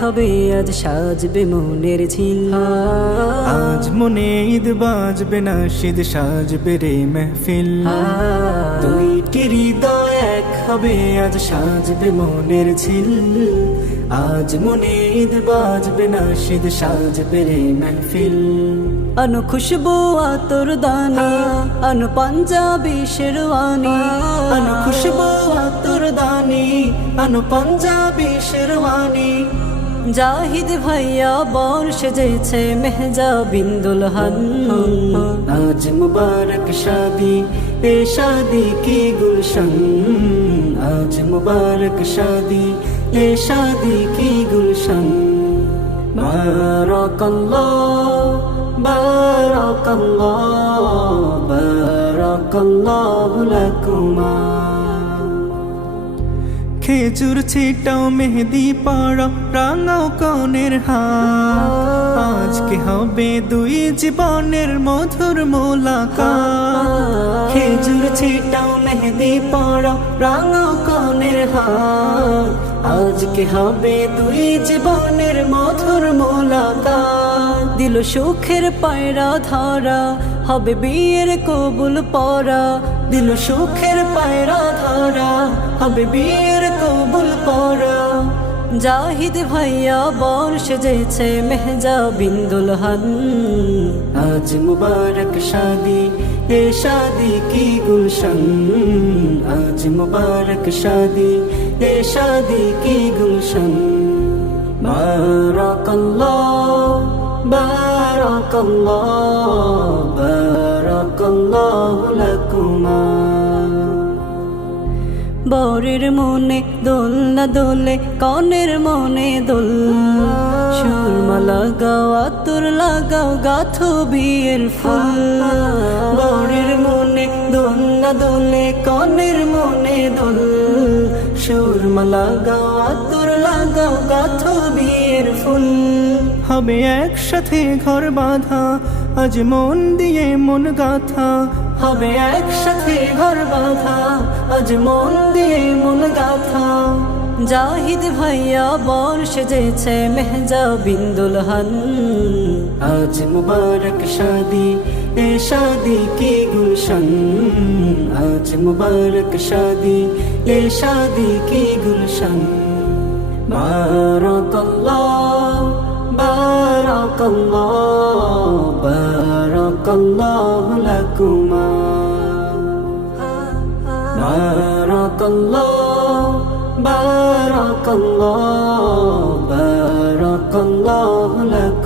হবে? আজ সাজবে মনের ঝিল। আজ মনে ঈদ বাজবে না শীত সাজবে রে মেহফিল। দুইটি হৃদয় এক হবে আজ সাজবে মনের ঝিল। আজ মনে ঈদ বাজবে না শীত সাজবে রে মেহফিল। আনু খুশবু আতর দানি আনু পাঞ্জাবি শেরওয়ানি। আনু খুশবু আনু পাঞ্জাবি শেরওয়ানি। জাহিদ ভাইয়া বর সেজেছে মেহজা বিন্দুল হান। আজ মুবারক শাদি, এ শাদি কি গুলশন? আজ মুবারক শাদি, এ শাদি কি গুলশন? বারাকাল্লাহ বারাকাল্লাহ, বারাকাল্লাহু লাকুমা। খেজুর ছিটাও মেহেদি পাড়া রাঙাও কনের হাত। আজকে হবে দুই জীবনের মধুর মোলাকাত। খেজুর ছিটাও মেহেদি পড়ো রাঙাও কনের হাত। আজকে হবে দুই জীবনের মধুর মোলাকাত। দিল সুখের পায়রা ধরা হবে বিয়ের কবুল পরা। দিল সুখের পায়রা ধরা, হবে বিয়ের কবুল পরা। জাহিদ ভাইয়া বর সেজেছে মেহজা বিন্দুল হান। আজ মুবারক শাদি, এ শাদি কি গুলশন? আজ মুবারক শাদি, এ শাদি কি গুলশন? বারাকাল্লাহ বারাকাল্লাহ বরের মনে দোল না দোলে, কনের মনে দোল। সুরমা লাগাও, আতর লাগাও, গাথো বিয়ের ফুল। বরের মনে দোল না দোলে, কনের মনে দোল। সুরমা লাগাও, আতর লাগাও, গাথো বিয়ের ফুল। হবে একসাথে ঘর বাঁধা, আজ মন দিয়ে মন গাথা হবে একসাথে ঘর বাঁধা। আজ মন দিয়ে মন গাথা। জাহিদ ভাইয়া বর সেজেছে মেহজা বিন্দুল হান। আজ মুবারক শাদি, এ শাদি কি গুলশন? আজ মুবারক শাদি, এ শাদি কি গুলশন? বারাকাল্লাহ বারাকাল্লাহ। বারাকাল্লাহু লাকুমা বারাকাল্লাহ বারাকাল্লাহ বারাকাল্লাহু লাকুমা